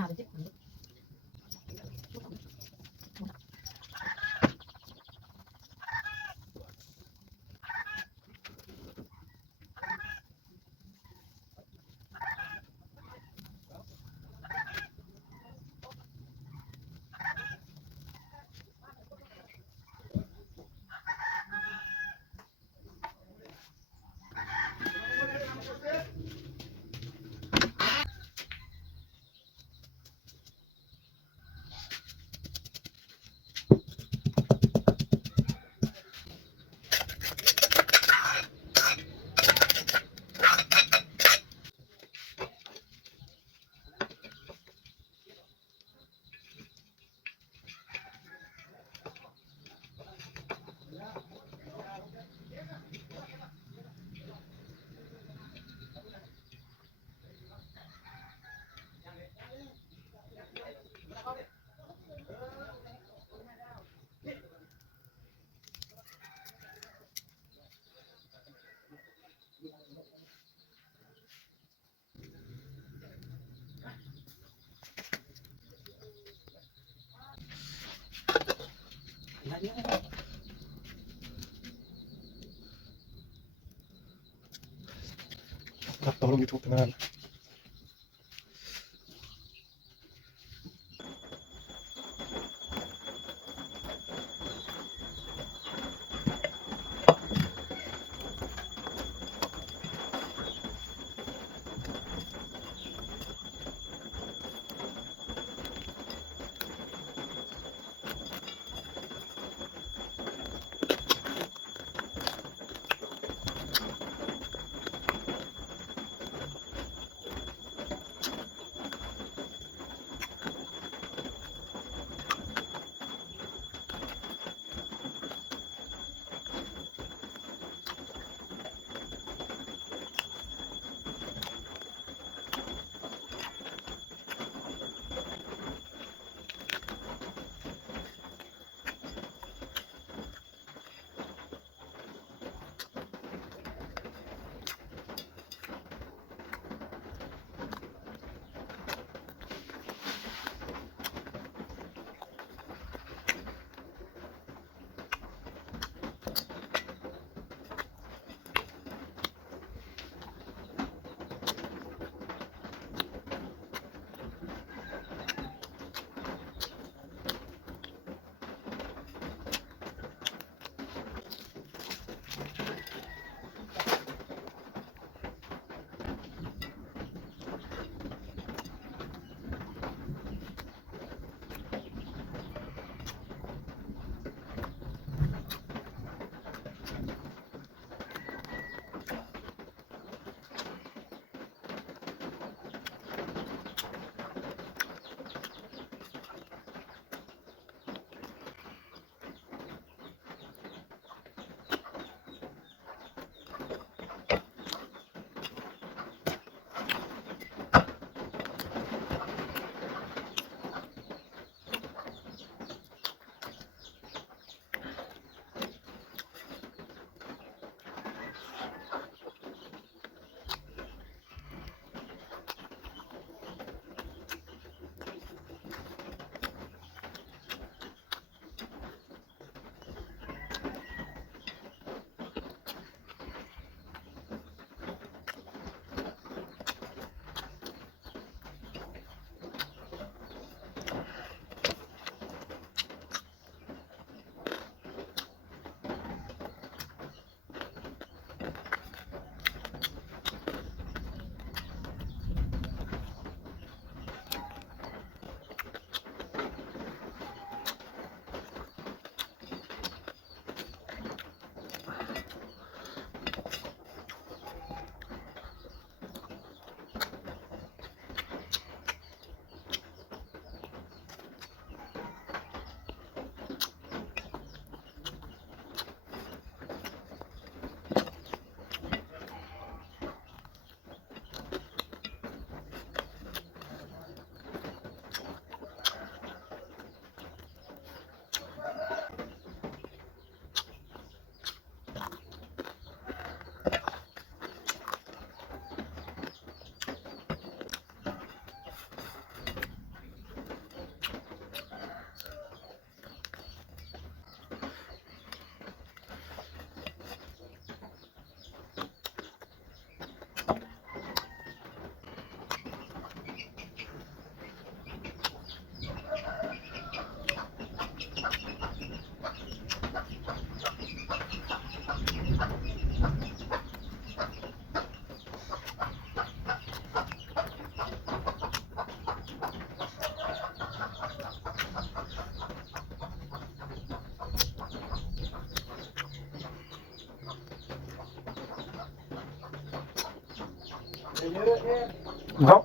纳的这款的。Tapta oğlum YouTube'da herhalde. Não?